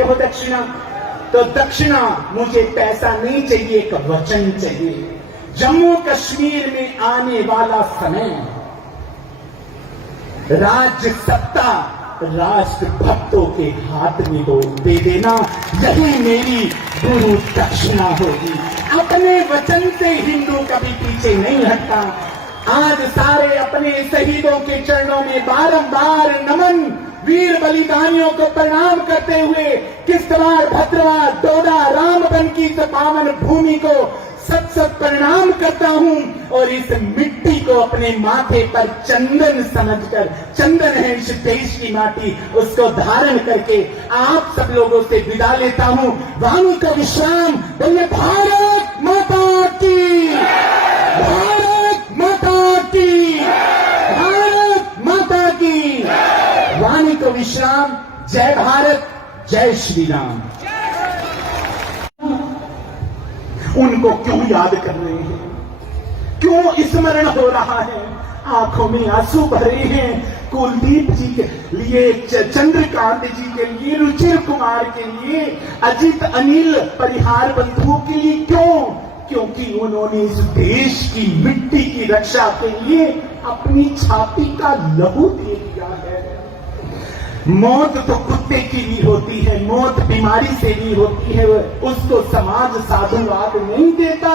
हो दक्षिणा, तो दक्षिणा मुझे पैसा नहीं चाहिए, एक वचन चाहिए। जम्मू कश्मीर में आने वाला समय राज्य सत्ता राष्ट्र भक्तों के हाथ में हो दे देना, यही मेरी गुरु दक्षिणा होगी। अपने वचन से हिंदू कभी पीछे नहीं हटता। आज सारे अपने शहीदों के चरणों में बारंबार नमन, वीर बलिदानियों को प्रणाम करते हुए किश्तवाड़, भद्रवाह, डोडा, रामबन की इस पावन भूमि को सत सत प्रणाम करता हूं और इस मिट्टी को अपने माथे पर चंदन समझकर, चंदन है इस देश की माटी, उसको धारण करके आप सब लोगों से विदा लेता हूं। वाणी का विश्राम। बोलिए भारत माता की, भारत माता की, भारत माता की। वाणी को विश्राम। जय भारत, जय श्री राम। उनको क्यों याद कर रहे हैं, क्यों स्मरण हो रहा है, आंखों में आंसू भरे हैं। कुलदीप जी के लिए, चंद्रकांत जी के लिए, रुचिर कुमार के लिए, अजित अनिल परिहार बंधुओं के लिए क्यों? क्योंकि उन्होंने इस देश की मिट्टी की रक्षा के लिए अपनी छाती का लहू दे दिया है। मौत तो कुत्ते की भी होती है, मौत बीमारी से भी होती है, उसको समाज साधुवाद नहीं देता।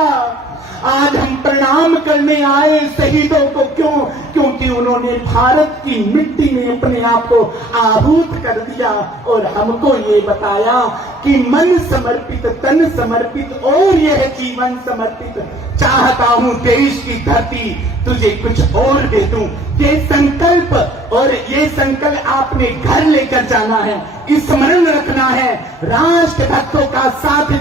आज हम प्रणाम करने आए शहीदों को, क्यों? क्योंकि उन्होंने भारत की मिट्टी में अपने आप को आहूत कर दिया और हमको ये बताया कि मन समर्पित, तन समर्पित और यह जीवन समर्पित। चाहता हूं देश की धरती तुझे कुछ और दे दूं। ये संकल्प और ये संकल्प आपने घर लेकर जाना है, स्मरण रखना है। राष्ट्र भक्तों का साथ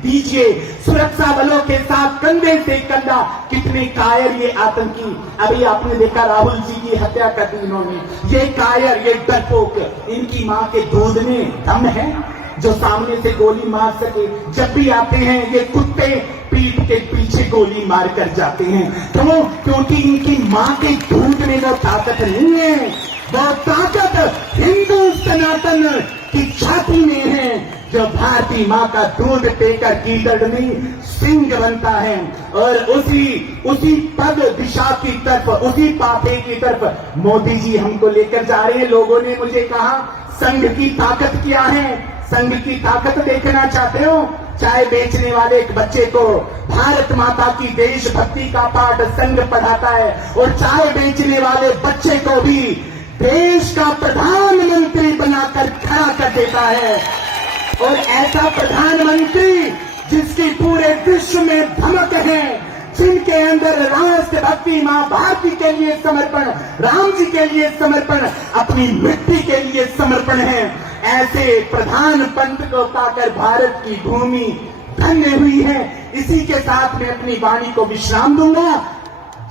दीजिए, सुरक्षा बलों के साथ कंधे से कंधा। कितने कायर ये आतंकी, अभी आपने देखा राहुल जी की हत्या कर दी इन्होंने। ये कायर, ये डरपोक, इनकी मां के दूध में दम है जो सामने से गोली मार सके। जब भी आते हैं ये कुत्ते पीठ के पीछे गोली मार कर जाते हैं। क्यों? क्योंकि इनकी मां के दूध में वो ताकत नहीं है। वो ताकत हिंदू सनातन की छाती में है, जो भारतीय मां का दूध पीकर कीचड़नी सिंह बनता है और उसी पद दिशा की तरफ, उसी पापे की तरफ मोदी जी हमको लेकर जा रहे हैं। लोगों ने मुझे कहा संघ की ताकत क्या है? संघ की ताकत देखना चाहते हो? चाय बेचने वाले एक बच्चे को भारत माता की देशभक्ति का पाठ संघ पढ़ाता है और चाय बेचने वाले बच्चे को भी देश का प्रधानमंत्री बनाकर खड़ा कर देता है। और ऐसा प्रधानमंत्री जिसकी पूरे विश्व में धमक है, जिनके अंदर राष्ट्र भक्ति, मां भारती के लिए समर्पण, राम जी के लिए समर्पण, अपनी मिट्टी के लिए समर्पण है। ऐसे प्रधान पंत को पाकर भारत की भूमि धन्य हुई है। इसी के साथ मैं अपनी वाणी को विश्राम दूंगा।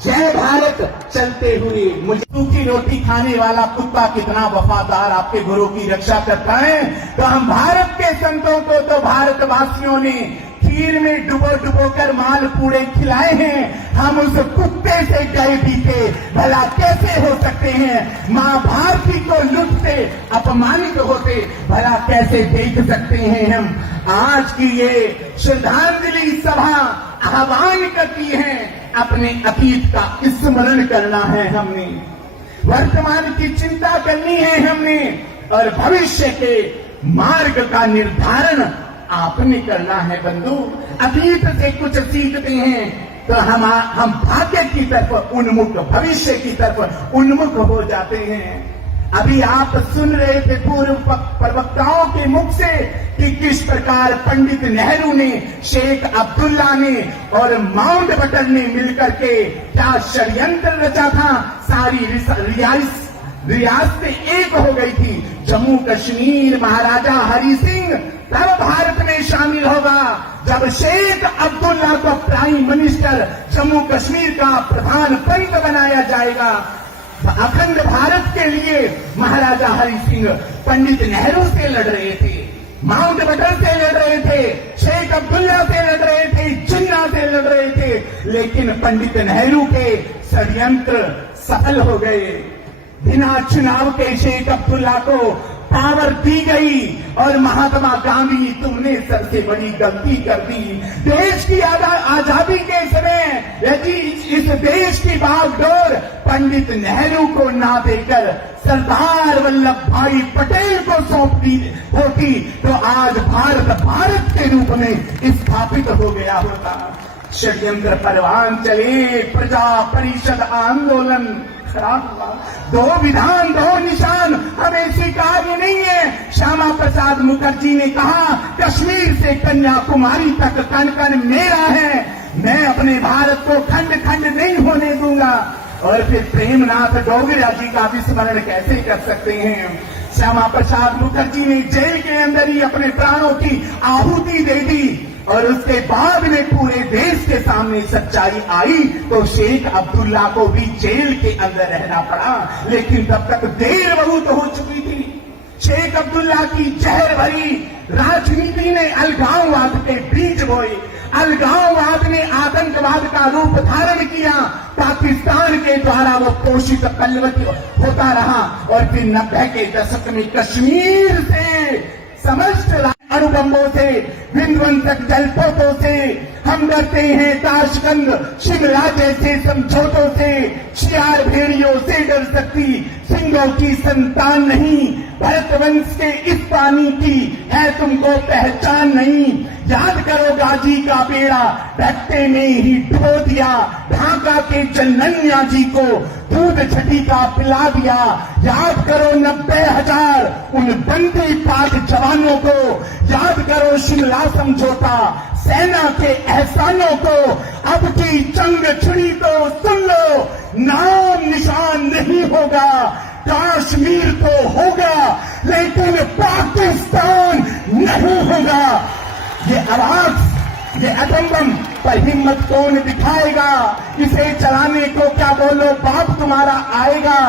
जय भारत। चलते हुए मुझे सूखी रोटी खाने वाला कुत्ता कितना वफादार आपके गुरु की रक्षा करता है, तो हम भारत के संतों को, तो भारतवासियों ने खीर में डुबो कर माल पूड़े खिलाए हैं। हम उस कुत्ते से गए बीते भला कैसे हो सकते हैं? मां भारती को लुटते, अपमानित होते भला कैसे देख सकते हैं हम? आज की ये श्रद्धांजलि सभा आह्वान करती है, अपने अतीत का स्मरण करना है हमने, वर्तमान की चिंता करनी है हमने और भविष्य के मार्ग का निर्धारण आपने करना है बंधु। अतीत से कुछ सीखते हैं तो हम भाग्य की तरफ उन्मुख, भविष्य की तरफ उन्मुख हो जाते हैं। अभी आप सुन रहे थे पूर्व प्रवक्ताओं के मुख से कि किस प्रकार पंडित नेहरू ने, शेख अब्दुल्ला ने और माउंटबेटन ने मिलकर के क्या षड्यंत्र रचा था। सारी रियासतें एक हो गई थी। जम्मू कश्मीर महाराजा हरि सिंह तब भारत में शामिल होगा जब शेख अब्दुल्ला को प्राइम मिनिस्टर जम्मू कश्मीर का प्रधान पंत बनाया जाएगा। अखंड भारत के लिए महाराजा हरि सिंह पंडित नेहरू से लड़ रहे थे, माउंटबेटन से लड़ रहे थे, शेख अब्दुल्ला से लड़ रहे थे, जिन्ना से लड़ रहे थे, लेकिन पंडित नेहरू के षड्यंत्र सफल हो गए। बिना चुनाव के शेख अब्दुल्ला को पावर दी गई और महात्मा गांधी, तुमने सबसे बड़ी गलती कर दी। देश की आजादी के समय यदि इस देश की बागडोर पंडित नेहरू को ना देकर सरदार वल्लभ भाई पटेल को सौंप दी होती तो आज भारत भारत के रूप में स्थापित हो गया होता। षड्यंत्र परवान चले, प्रजा परिषद आंदोलन खराब हुआ। दो विधान दो निशान हमें स्वीकार्य नहीं है। श्यामा प्रसाद मुखर्जी ने कहा, कश्मीर से कन्याकुमारी तक कण कण मेरा है, मैं अपने भारत को खंड खंड नहीं होने दूंगा। और फिर प्रेमनाथ डोगरा जी का विस्मरण कैसे कर सकते हैं। श्यामा प्रसाद मुखर्जी ने जेल के अंदर ही अपने प्राणों की आहुति दे दी और उसके बाद में पूरे देश के सामने सच्चाई आई तो शेख अब्दुल्ला को भी जेल के अंदर रहना पड़ा। लेकिन तब तक देर बहुत हो चुकी थी। शेख अब्दुल्ला की जहर भरी राजनीति ने अलगाववाद के बीज बोए। अलगाववाद ने आतंकवाद का रूप धारण किया। पाकिस्तान के द्वारा वो पोषित कलवती होता रहा और फिर 90 के दशक में कश्मीर से समस्त अणुबम्बों से, विध्वंसक जलपोतों से हम डरते हैं। ताशकंद शिमला जैसे समझौतों से, शियार भेड़ियों से डर सकती सिंहों की संतान नहीं। भरतवंश के इस पानी की है तुमको पहचान नहीं। याद करो गाजी का बेड़ा रट्टे में ही डुबो दिया। ढाका के चन्नैया जी को दूध छठी का पिला दिया। याद करो 90,000 उन बंदी पाक जवानों को। याद करो शिमला समझौता, सेना के एहसानों को। अब की जंग छुड़ी तो सुन लो, नाम निशान नहीं होगा। कश्मीर तो होगा लेकिन पाकिस्तान नहीं होगा। ये आवाज, ये एटम बम पर हिम्मत कौन दिखाएगा। इसे चलाने को क्या बोलो बाप तुम्हारा आएगा।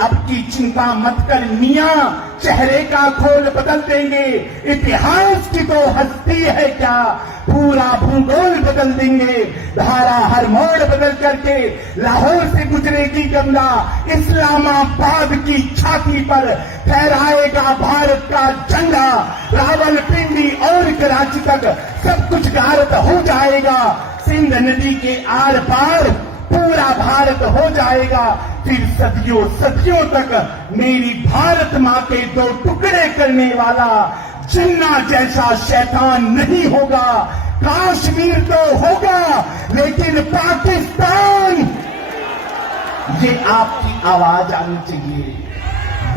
अब की चिंता मत कर मियां, चेहरे का खोल बदल देंगे। इतिहास की तो हस्ती है क्या, पूरा भूगोल बदल देंगे। धारा हर मोड़ बदल करके लाहौर से गुजरेगी गंगा, इस्लामाबाद की छाती पर फहराएगा भारत का झंडा। रावलपिंडी और कराची तक सब कुछ गारत हो जाएगा। सिंध नदी के आर पार पूरा भारत हो जाएगा। फिर सदियों सदियों तक मेरी भारत माँ के 2 टुकड़े करने वाला जिन्ना जैसा शैतान नहीं होगा। कश्मीर तो होगा लेकिन पाकिस्तान, ये आपकी आवाज आनी चाहिए।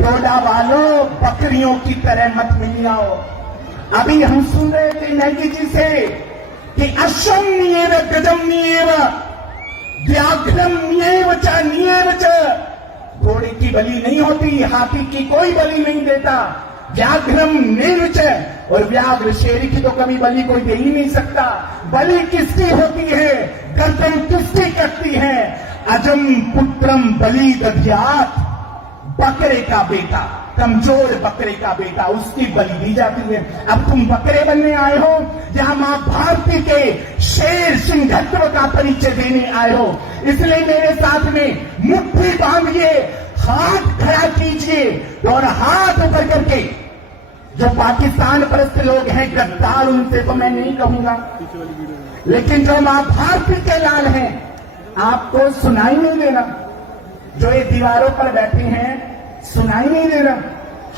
डोडा वालों, बकरियों की तरह मत मिलाओ। अभी हम सुन रहे थे नेगी जी से कि अशम्येव गजम्येव व्याघ्रम्येव च नियेव च। घोड़े की बलि नहीं होती, हाथी की कोई बलि नहीं देता। व्याघ्रम च, और व्याघ्र शेर की तो कभी बलि कोई दे ही नहीं सकता। बलि किसकी होती है, गर्दन किसकी कटती है। अजम पुत्रम बलि दध्यात्, बकरे का बेटा, कमजोर बकरे का बेटा, उसकी बलि दी जाती है। अब तुम बकरे बनने आए हो या मां भारती के शेर सिंहत्व का परिचय देने आए हो। इसलिए मेरे साथ में मुट्ठी बांधिए, हाथ खड़ा कीजिए और हाथ ऊपर करके। जो पाकिस्तान परस्त लोग हैं गद्दार, उनसे तो मैं नहीं कहूंगा, लेकिन जो मां भारती के लाल हैं आपको सुनाई नहीं देना। जो ये दीवारों पर बैठे हैं सुनाई नहीं दे रहा।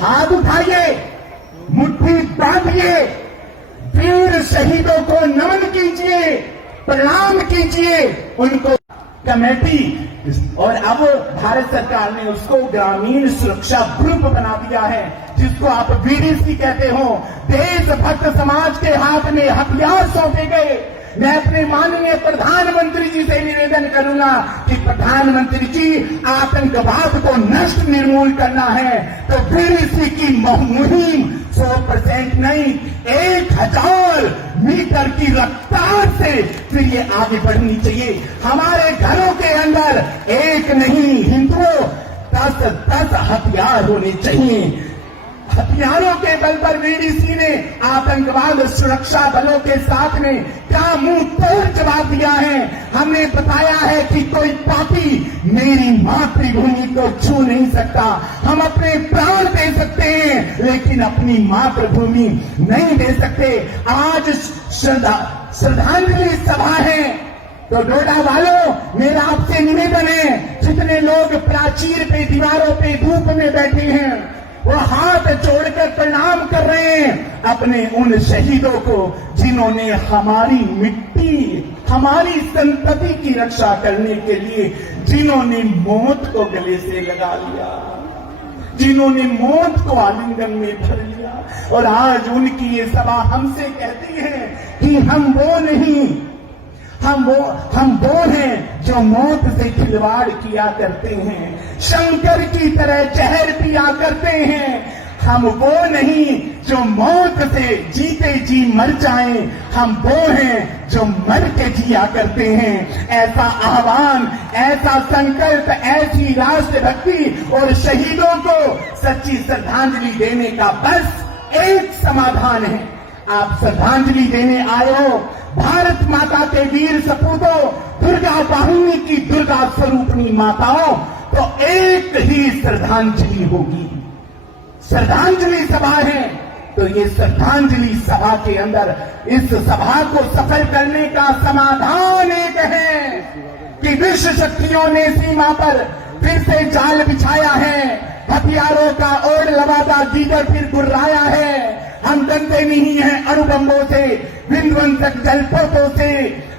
हाथ उठाइए, मुट्ठी बांधिए, वीर शहीदों को नमन कीजिए, प्रणाम कीजिए। उनको कमेटी, और अब भारत सरकार ने उसको ग्रामीण सुरक्षा ग्रुप बना दिया है, जिसको आप बीडीसी कहते हो। देशभक्त समाज के हाथ में हथियार सौंपे गए। मैं अपने माननीय प्रधानमंत्री जी से निवेदन करूंगा कि प्रधानमंत्री जी, आतंकवाद को नष्ट निर्मूल करना है तो बीडीसी की मुहिम 100% नहीं, 1000 मीटर की रफ्तार से फिर ये आगे बढ़नी चाहिए। हमारे घरों के अंदर एक नहीं, हिंदुओं 10 हथियार होने चाहिए। हथियारों के बल पर बीडीसी ने आतंकवाद सुरक्षा बलों के साथ में क्या मुंह तोड़ जवाब दिया है। हमने बताया है कि कोई पापी मेरी मातृभूमि को छू नहीं सकता। हम अपने प्राण दे सकते हैं लेकिन अपनी मातृभूमि नहीं दे सकते। आज श्रद्धांजलि सभा है तो डोडा वालों, मेरा आपसे निवेदन है, जितने लोग प्राचीर पे, दीवारों पे धूप में बैठे हैं, वो हाथ जोड़कर प्रणाम कर रहे हैं अपने उन शहीदों को जिन्होंने हमारी मिट्टी, हमारी संतति की रक्षा करने के लिए, जिन्होंने मौत को गले से लगा लिया, जिन्होंने मौत को आलिंगन में भर लिया। और आज उनकी ये सभा हमसे कहती है कि हम वो नहीं, हम वो हैं जो मौत से खिलवाड़ किया करते हैं, शंकर की तरह जहर पिया करते हैं। हम वो नहीं जो मौत से जीते जी मर जाएं, हम वो हैं जो मर के जिया करते हैं। ऐसा आह्वान, ऐसा संकल्प, ऐसी राष्ट्रभक्ति और शहीदों को सच्ची श्रद्धांजलि देने का बस एक समाधान है। आप श्रद्धांजलि देने आए हो भारत माता के वीर सपूतों, दुर्गा वाहिनी की दुर्गा स्वरूपणी माताओं, तो एक ही श्रद्धांजलि होगी। श्रद्धांजलि सभा है तो ये श्रद्धांजलि सभा के अंदर इस सभा को सफल करने का समाधान एक है कि विश्व शक्तियों ने सीमा पर फिर से जाल बिछाया है, हथियारों का ओढ़ लवादा दीगर फिर गुर्राया है। हम डरते नहीं हैं अणुबम्बों से, विध्वंसक जलपोतों से,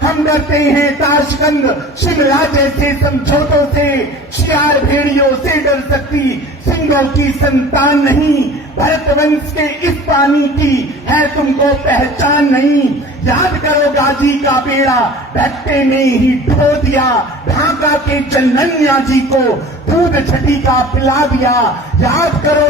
हम डरते हैं ताशकंद शिमला जैसे समझौतों से। शियार भेड़ियों से डर सकती सिंहों की संतान नहीं, भरत वंश के इस पानी की है तुमको पहचान नहीं। याद करो गाजी का बेड़ा भट्टे में ही डुबो दिया, ढाका के चन्नैया जी को दूध छठी का पिला दिया। याद करो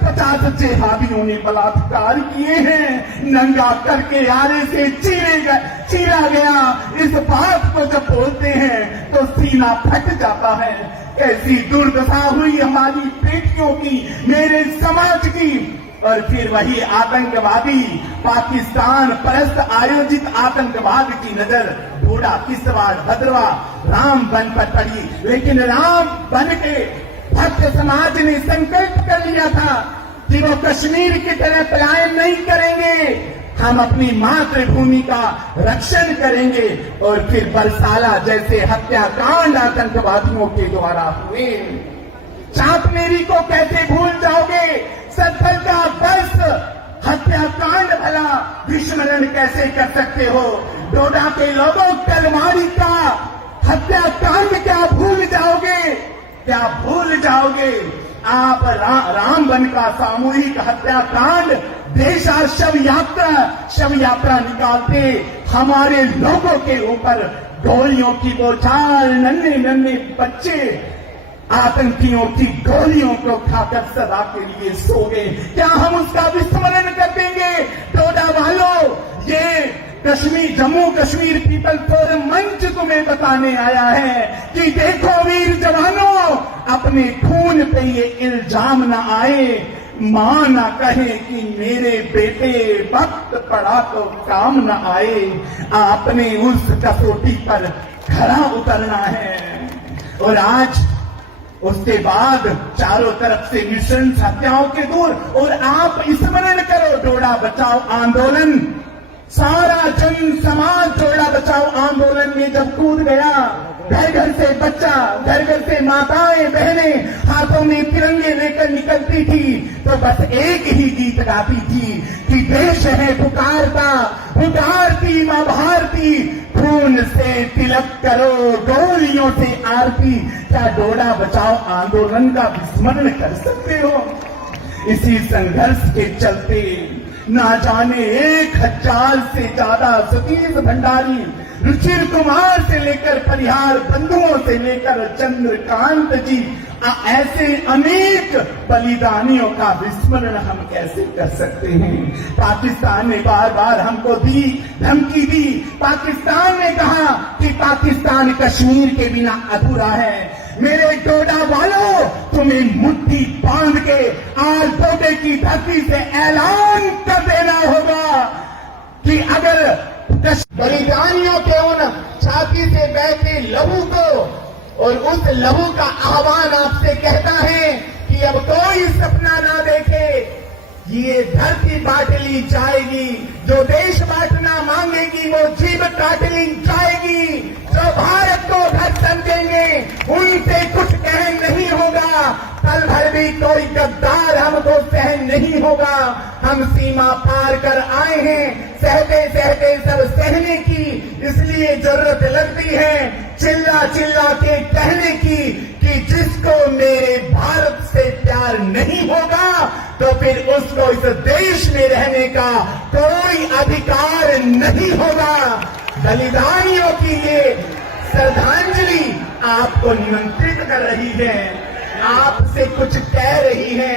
50 जिहादियों ने बलात्कार किए हैं, नंगा करके आरे से चीरा गया। इस बात को जब बोलते हैं तो सीना फट जाता है। ऐसी दुर्दशा हुई हमारी बेटियों की, मेरे समाज की। और फिर वही आतंकवादी पाकिस्तान परस्त आयोजित आतंकवाद की नजर ढूंढा, किसवाड़, भद्रवा, राम बन पर पड़ी। लेकिन राम बन के भक्त समाज ने संकल्प कर लिया था कि वो कश्मीर की तरह पलायन नहीं करेंगे, हम अपनी मातृभूमि का रक्षण करेंगे। और फिर बरसाला जैसे हत्याकांड आतंकवादियों के द्वारा हुए। चांदमेरी को कैसे भूल जाओगे? सत्तर का बस हत्याकांड भला विस्मरण कैसे कर सकते हो? डोडा के लोगों, कलमाड़ी का हत्याकांड क्या भूल जाओगे? क्या भूल जाओगे? आप रामबन का सामूहिक हत्याकांड, देशा शव यात्रा निकालते हमारे लोगों के ऊपर गोलियों की बौछार, नन्हे नन्हे बच्चे आतंकियों की गोलियों को खाकर सदा के लिए सो गए। क्या हम उसका विस्मरण कर देंगे? डोडा वालों, ये जम्मू कश्मीर पीपल फोरम मंच तुम्हें बताने आया है कि देखो वीर जवानों, अपने खून पे ये इल्जाम न आए, मां ना कहे कि मेरे बेटे वक्त पड़ा तो काम न आए। आपने उस कसौटी पर खरा उतरना है। और आज उसके बाद चारों तरफ से मिशन हत्याओं के दूर। और आप स्मरण करो डोडा बचाओ आंदोलन, सारा जन समाज डोडा बचाओ आंदोलन में जब कूद गया, घर घर से बच्चा, घर घर से माताएं बहनें हाथों में तिरंगे लेकर निकलती थी, तो बस एक ही गीत गाती थी कि देश है पुकारता, पुकारती मां भारती, खून से तिलक करो गोलियों से आरती। क्या डोडा बचाओ आंदोलन का विस्मरण कर सकते हो? इसी संघर्ष के चलते ना जाने 1000 से ज्यादा सतीश भंडारी, रुचिर कुमार से लेकर परिहार बंधुओं से लेकर चंद्रकांत जी, ऐसे अनेक बलिदानियों का विस्मरण हम कैसे कर सकते हैं? पाकिस्तान ने बार बार हमको दी धमकी दी। पाकिस्तान ने कहा कि पाकिस्तान कश्मीर के बिना अधूरा है। मेरे डोडा वालों, तुम्हें मुट्ठी बांध के आज डोडे की धरती से ऐलान कर देना होगा कि अगर बलिदानियों के उन छाती से बहते लहू को और उस लहू का आह्वान आपसे कहता है कि अब कोई सपना ना देखे, ये धरती बांट ली जाएगी। जो देश बांटना मांगेगी वो जीव काट ली जाएगी। जो भारत को घर समझेंगे उनसे कुछ कहन नहीं होगा। पल भर भी कोई गद्दार हमको सहन नहीं होगा। हम सीमा पार कर आए हैं, सहते सहते सब सहने की इसलिए जरूरत लगती है चिल्ला चिल्ला के कहने की कि जिसको मेरे भारत से प्यार नहीं होगा तो फिर उसको इस देश में रहने का कोई अधिकार नहीं होगा। बलिदानियों की ये श्रद्धांजलि आपको निमंत्रित कर रही है, आपसे कुछ कह रही है।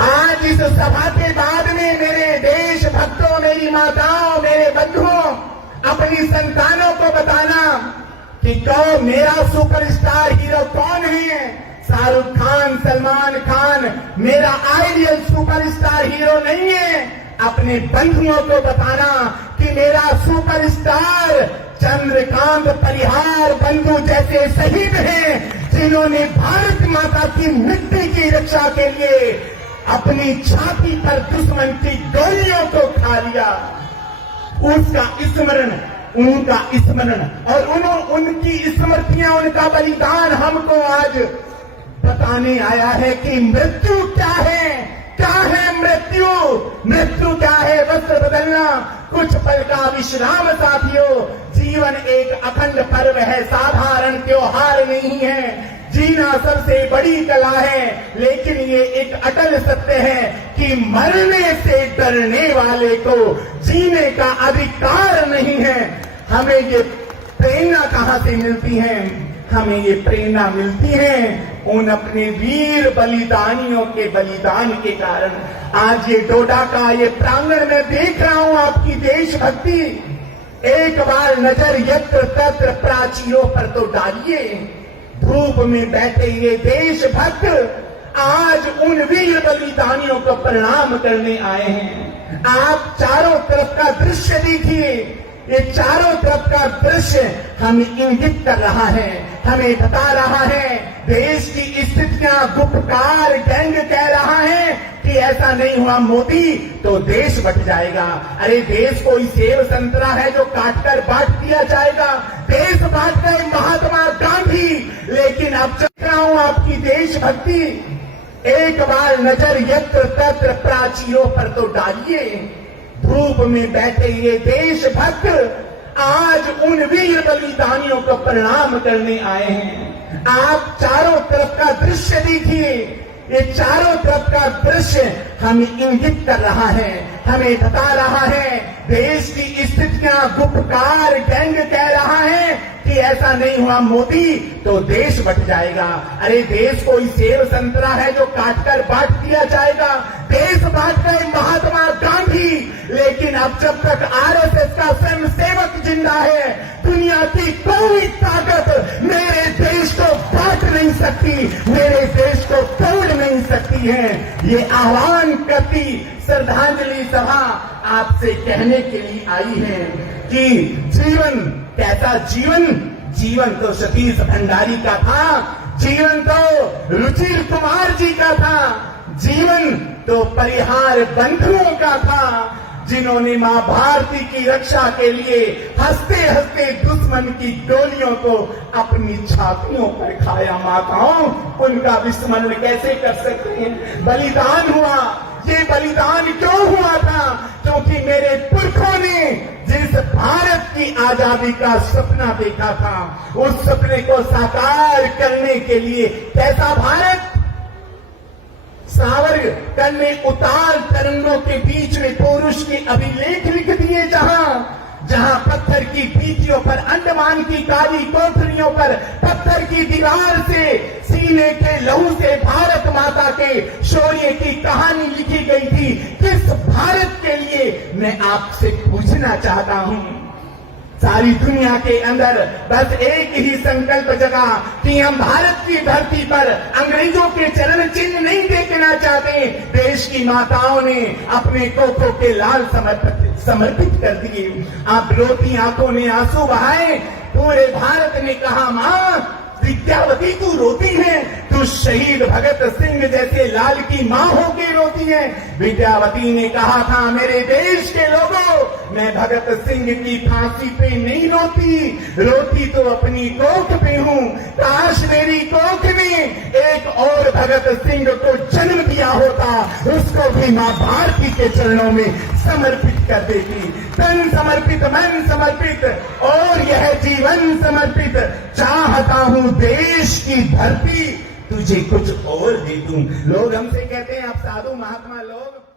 आज इस सभा के बाद में मेरे देशभक्तों, मेरी माताओं, मेरे बंधुओं, अपनी संतानों को बताना कि कौन मेरा सुपरस्टार हीरो कौन है। शाहरुख खान, सलमान खान मेरा आइडियल सुपरस्टार हीरो नहीं है। अपने बंधुओं को बताना कि मेरा सुपरस्टार चंद्रकांत परिहार बंधु जैसे शहीद हैं जिन्होंने भारत माता की मिट्टी की रक्षा के लिए अपनी छाती पर दुश्मन की गोलियों को खा लिया। उसका स्मरण, उनका स्मरण और उनकी स्मृतियां, उनका बलिदान हमको आज बताने आया है कि मृत्यु क्या है। क्या है मृत्यु? मृत्यु क्या है? वस्त्र बदलना, कुछ पल का विश्राम साथियों। जीवन एक अखंड पर्व है, साधारण त्योहार नहीं है। जीना सबसे बड़ी कला है, लेकिन ये एक अटल सत्य है कि मरने से डरने वाले को जीने का अधिकार नहीं है। हमें ये प्रेरणा कहां से मिलती है? हमें ये प्रेरणा मिलती है उन अपने वीर बलिदानियों के बलिदान के कारण। आज ये डोडा का ये प्रांगण में देख रहा हूं आपकी देशभक्ति। एक बार नजर यत्र तत्र प्राचीरों पर तो डालिए। धूप में बैठे ये देशभक्त आज उन वीर बलिदानियों को प्रणाम करने आए हैं। आप चारों तरफ का दृश्य देखिए। ये चारों तरफ का दृश्य हमें इंगित कर रहा है, हमें बता रहा है देश की स्थितियां गुपकार गैंग कह रहा है कि ऐसा नहीं हुआ मोदी तो देश बट जाएगा। अरे देश कोई सेब संतरा है जो काटकर बांट दिया जाएगा? देश बांट गए महात्मा गांधी। लेकिन अब चल रहा हूं आपकी देशभक्ति। एक बार नजर यत्र तत्र प्राचीरों पर तो डालिए। धूप में बैठे ये देशभक्त आज उन वीर बलिदानियों को प्रणाम करने आए हैं। आप चारों तरफ का दृश्य देखिए। ये चारों तरफ का दृश्य हमें इंगित कर रहा है, हमें बता रहा है देश की स्थितियां गुपकार गैंग कह रहा है कि ऐसा नहीं हुआ मोदी तो देश बट जाएगा। अरे देश कोई सेब संतरा है जो काटकर बांट दिया जाएगा? देश बांट गए महात्मा गांधी। लेकिन अब जब तक आरएसएस का स्वयं सेवक जिंदा है, दुनिया की कोई ताकत मेरे देश को बांट नहीं सकती, मेरे देश को तोड़ नहीं सकती है। ये आह्वान करती श्रद्धांजलि सभा आपसे कहने के लिए आई है कि जीवन कैसा जीवन? जीवन तो सतीश भंडारी का था, जीवन तो रुचिर कुमार जी का था, जीवन तो परिहार बंधुओं का था, जिन्होंने मां भारती की रक्षा के लिए हंसते हंसते दुश्मन की गोलियों को अपनी छातियों पर खाया। माताओं, उनका विस्मरण कैसे कर सकते हैं? बलिदान हुआ। ये बलिदान क्यों हुआ था? क्योंकि मेरे पुरखों ने जिस भारत की आजादी का सपना देखा था, उस सपने को साकार करने के लिए कैसा भारत? सावरकर ने उतार तरंगों के बीच में पुरुष के अभिलेख लिख दिए, जहां पत्थर की पीठियों पर, अंडमान की काली कोठरियों पर पत्थर की दीवार से सीने के लहू से भारत माता के शौर्य की कहानी लिखी गई थी। किस भारत के लिए? मैं आपसे पूछना चाहता हूं। सारी दुनिया के अंदर बस एक ही संकल्प जगा कि हम भारत की धरती पर अंग्रेजों के चरण चिन्ह नहीं देखना चाहते। देश की माताओं ने अपने कोखों के लाल समर्पित कर दिए। आप रोती आंखों ने आंसू बहाए। पूरे भारत ने कहा, मां विद्यावती तू रोती है, तू शहीद भगत सिंह जैसे लाल की मां होके रोती है। विद्यावती ने कहा था, मेरे देश के लोगों, मैं भगत सिंह की फांसी पे नहीं रोती, रोती तो अपनी कोख पे हूं। काश मेरी कोख में एक और भगत सिंह को जन्म दिया होता, उसको भी मां भारती के चरणों में समर्पित कर देती। तन समर्पित, मन समर्पित और यह जीवन समर्पित। चाहता हूं देश की धरती तुझे कुछ और दे दूं। लोग हमसे कहते हैं आप साधु महात्मा लोग।